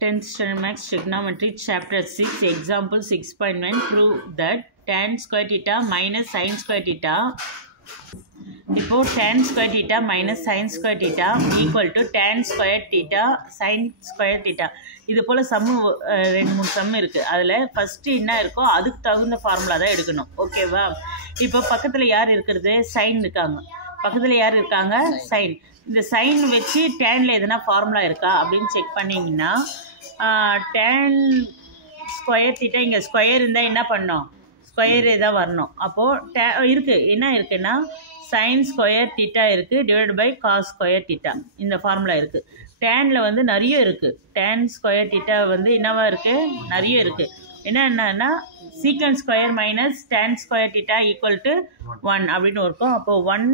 10th standard max trigonometry chapter 6 example 6.1 prove that tan square theta minus sin square theta இப்போ tan square theta minus sin square theta equal to tan square theta sin square theta இது போல் சம்மு 2-3 some இருக்குது. அதில் first என்ன இருக்கோ அதுக்கு தகுந்த formula தான் எடுக்கணும். ஓகேவா? இப்போ பக்கத்தில் யார் இருக்கிறது? சைன் இருக்காங்க. பக்கத்தில் யார் இருக்காங்க? சைன். இந்த சைன் வச்சு டேனில் எதனா ஃபார்முலா இருக்கா அப்படின்னு செக் பண்ணிங்கன்னா டேன் ஸ்கொயர் தீட்டா இங்கே ஸ்கொயர் இருந்தால் என்ன பண்ணோம்? ஸ்கொயரே தான் வரணும். அப்போது இருக்குது. என்ன இருக்குன்னா சைன் ஸ்கொயர் தீட்டா இருக்குது divide by cos square theta. இந்த ஃபார்முலா இருக்குது. டேனில் வந்து நிறைய இருக்குது. டேன் ஸ்கொயர் தீட்டா வந்து என்னவா இருக்குது? நிறைய இருக்குது. என்னன்னா secant square minus tan square theta equal to 1 அப்படின்னு இருக்கும். அப்போது 1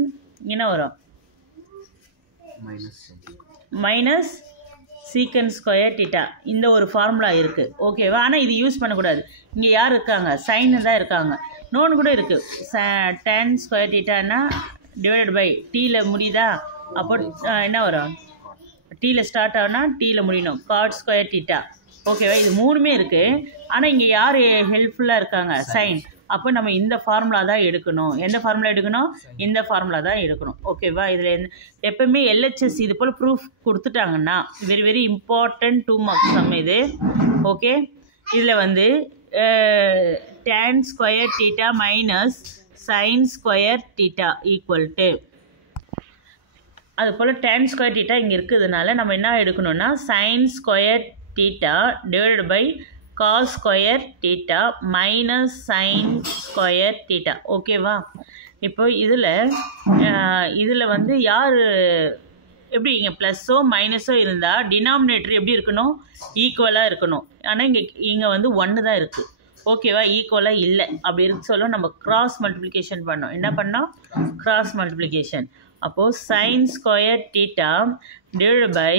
என்ன வரும்? மைனஸ் சீக்கன் ஸ்கொயர் தீட்டா. இந்த ஒரு ஃபார்முலா இருக்குது. ஓகேவா? ஆனால் இது யூஸ் பண்ணக்கூடாது. இங்கே யார் இருக்காங்க? சைனு தான் இருக்காங்க. நோன் கூட இருக்குது. டேன் ஸ்கொயர் தீட்டானா டிவைடட் பை டீயில் முடியுதா? அப்போ என்ன வரும்? டீயில் ஸ்டார்ட் ஆகுனா டீயில் முடியணும். God square theta. ஓகேவா? இது மூணுமே இருக்குது. ஆனால் இங்கே யார் ஹெல்ப்ஃபுல்லாக இருக்காங்க? சைன். அப்போ நம்ம இந்த ஃபார்முலா தான் எடுக்கணும். எந்த ஃபார்முலா எடுக்கணும்? இந்த ஃபார்முலா தான் எடுக்கணும். ஓகேவா? இதில் எப்போவுமே எல்ஹெச்எஸ் இது போல் ப்ரூஃப் கொடுத்துட்டாங்கன்னா very very important 2 marks sum இது. ஓகே, இதில் வந்து tan square theta minus sine square theta equal to அது போல் tan ஸ்கொயர் தீட்டா இங்கே இருக்கிறதுனால நம்ம என்ன எடுக்கணும்னா sine square theta divided by cos square theta minus sine square theta. ஓகேவா? இப்போ இதில் வந்து யார் எப்படி இங்கே ப்ளஸ்ஸோ மைனஸோ இருந்தால் டினாமினேட்டர் எப்படி இருக்கணும்? ஈக்குவலாக இருக்கணும். ஆனால் இங்கே வந்து 1 தான் இருக்குது. ஓகேவா? ஈக்குவலாக இல்லை. அப்படி இருக்கு சொல்ல நம்ம கிராஸ் மல்டிப்ளிகேஷன் பண்ணோம். என்ன பண்ணோம்? Cross multiplication. அப்போது sine square theta divide by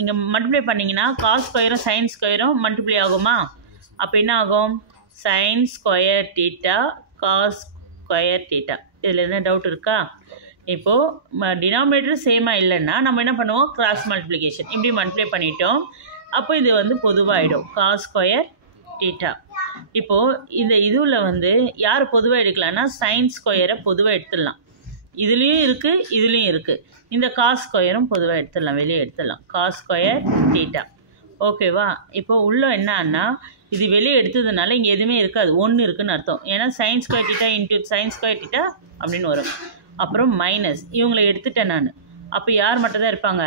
இங்கே மல்டிப்ளை பண்ணிங்கன்னா காஸ் ஸ்கொயரும் சைன் ஸ்கொயரும் மல்டிப்ளை ஆகுமா? அப்போ என்ன ஆகும்? Sine square theta cos square theta. இதில் என்ன டவுட் இருக்கா? இப்போது டினாமினேட்டர் சேமாக இல்லைன்னா நம்ம என்ன பண்ணுவோம்? Cross multiplication. இப்படி மல்டிப்ளை பண்ணிட்டோம். அப்போ இது வந்து பொதுவாகிடும் காஸ் ஸ்கொயர் தீட்டா. இப்போது இந்த இதுவில் வந்து யார் பொதுவாக எடுக்கலாம்னா சைன் ஸ்கொயரை பொதுவாக எடுத்துடலாம். இதுலேயும் இருக்குது, இதுலேயும் இருக்குது. இந்த காஸ் ஸ்கொயரும் பொதுவாக எடுத்துடலாம், வெளியே எடுத்துடலாம். Cos square theta. ஓகேவா? இப்போது உள்ள என்னன்னா இது வெளியே எடுத்ததுனால இங்கே எதுவுமே இருக்காது. 1 இருக்குதுன்னு அர்த்தம். ஏன்னா sign square theta into sine square theta அப்படின்னு வரும். அப்புறம் மைனஸ் இவங்களை எடுத்துட்டேன் நான். அப்போ யார் மட்டும் தான் இருப்பாங்க?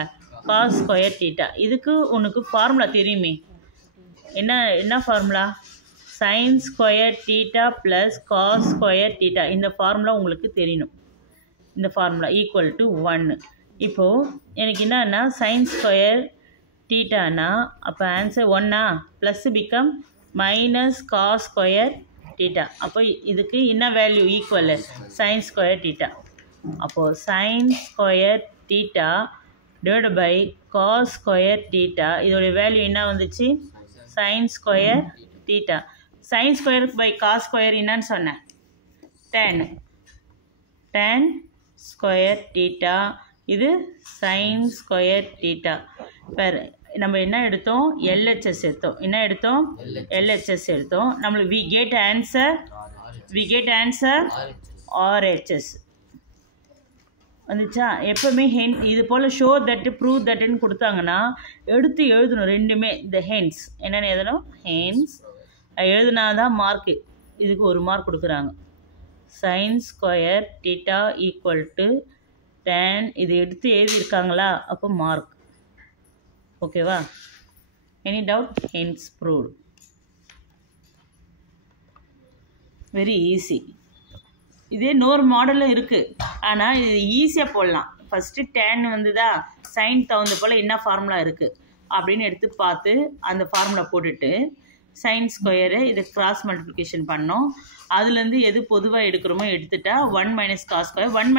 Cos square theta. இதுக்கு உனக்கு ஃபார்முலா தெரியுமே. என்ன formula? Sine square theta plus cos square theta. இந்த ஃபார்முலா உங்களுக்கு தெரியணும். இந்த ஃபார்முலா ஈக்குவல் டு 1. இப்போது எனக்கு என்னன்னா சைன் ஸ்கொயர் தீட்டானா அப்போ answer 1 plus become minus cos square theta. அப்போ இதுக்கு என்ன value equal? Sine square theta. அப்போது sine square theta divide by cos square theta. இதோடைய வேல்யூ என்ன வந்துச்சு? Sine square theta. Sine square by cos square என்னன்னு சொன்னேன்? tan square theta. இது சைன் ஸ்கொயர் தீட்டா. நம்ம என்ன எடுத்தோம்? LHS எடுத்தோம். என்ன எடுத்தோம்? LHS எடுத்தோம். நம்மளுக்கு we get answer RHS வந்துச்சா? எப்போவுமே இது போல் ஷோ தட் ப்ரூவ் தட்னு கொடுத்தாங்கன்னா எடுத்து எழுதணும். ரெண்டுமே இந்த ஹென்ஸ் என்னென்னு எழுதணும்? ஹென்ஸ் எழுதுனா தான் மார்க்கு. இதுக்கு 1 மார்க் கொடுக்குறாங்க. Sine square theta equal to tan. இது எடுத்து எழுதியிருக்காங்களா? அப்போ மார்க். ஓகேவா? Any doubt? Hence proved. Very easy. இதே இன்னொரு மாடலும் இருக்குது. ஆனால் இது ஈஸியாக போடலாம். ஃபஸ்ட்டு டேன் வந்துதா சைன் தகுந்த போல் என்ன ஃபார்முலா இருக்குது அப்படின்னு எடுத்து பார்த்து அந்த ஃபார்முலா போட்டுட்டு சைன் ஸ்கொயரு இதை கிராஸ் மல்டிப்ளிகேஷன் பண்ணோம். அதுலேருந்து எது பொதுவாக எடுக்கிறோமோ எடுத்துட்டா 1 minus cos square. 1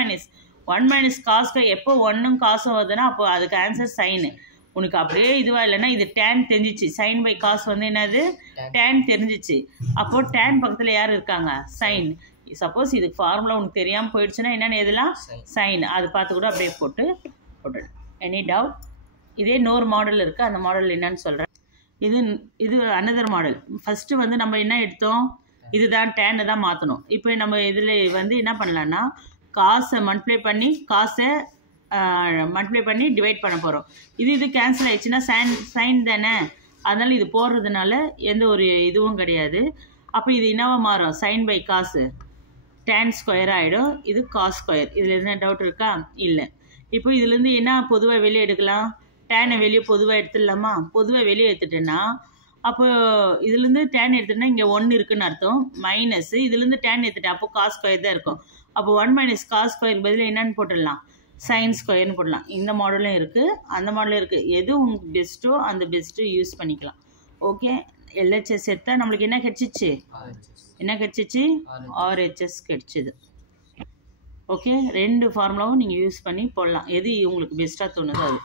minus cos square எப்போ 1ம் காசும் வருதுன்னா அப்போ அதுக்கு ஆன்சர் சைனு. உனக்கு அப்படியே இதுவாக இல்லைன்னா இது டேன் தெரிஞ்சிச்சு. சைன் பை காஸ் வந்து என்னது? டேன் தெரிஞ்சிச்சு. அப்போது டேன் பக்கத்தில் யார் இருக்காங்க? சைன். சப்போஸ் இதுக்கு ஃபார்முலா உனக்கு தெரியாமல் போயிடுச்சுன்னா என்னென்னு எதெல்லாம்? சைன். அது பார்த்து கூட அப்படியே போட்டு எனி டவுட்? இதே இன்னொரு மாடல் இருக்குது, அந்த மாடல் என்னன்னு சொல்கிறேன். இது அனதர் மாடல். ஃபஸ்ட்டு வந்து நம்ம என்ன எடுத்தோம், இதுதான் டேன்னு தான் மாற்றணும். இப்போ நம்ம இதில் வந்து என்ன பண்ணலான்னா காசை மல்டிப்ளை பண்ணி டிவைட் பண்ண போகிறோம். இது கேன்சல் ஆயிடுச்சுன்னா சைன் தானே, அதனால் இது போடுறதுனால எந்த ஒரு இதுவும் கிடையாது. அப்போ இது என்னவா மாறும், சைன் பை காசு டேன் ஸ்கொயர் ஆகிடும். இது காஸ் ஸ்கொயர். இதில் என்ன டவுட் இருக்கா? இல்லை. இப்போ இதுலேருந்து என்ன பொதுவாக வெளியே எடுக்கலாம், டேனை வெளியே பொதுவாக எடுத்துடலாமா? பொதுவாக வெளியே எடுத்துட்டேன்னா அப்போ இதுலேருந்து டேன் எடுத்துட்டேன்னா இங்கே 1 இருக்குதுன்னு அர்த்தம். மைனஸ் இதுலேருந்து டேன் எடுத்துட்டேன், அப்போ காஸ் ஸ்கொயர் தான் இருக்கும். அப்போ 1 - காஸ் ஸ்கொயர் பதில் என்னன்னு போட்டுடலாம், சைன் ஸ்கொயர்னு போடலாம். இந்த மாடலும் இருக்குது, அந்த மாடலும் இருக்குது. எது உங்களுக்கு பெஸ்ட்டோ அந்த பெஸ்ட்டு யூஸ் பண்ணிக்கலாம். ஓகே, LHS எடுத்தால் நம்மளுக்கு என்ன கிடச்சிச்சு, RHS கிடச்சிது. ஓகே, 2 ஃபார்முலாவும் நீங்கள் யூஸ் பண்ணி போடலாம். எது உங்களுக்கு பெஸ்ட்டாக தோணுதோ அது.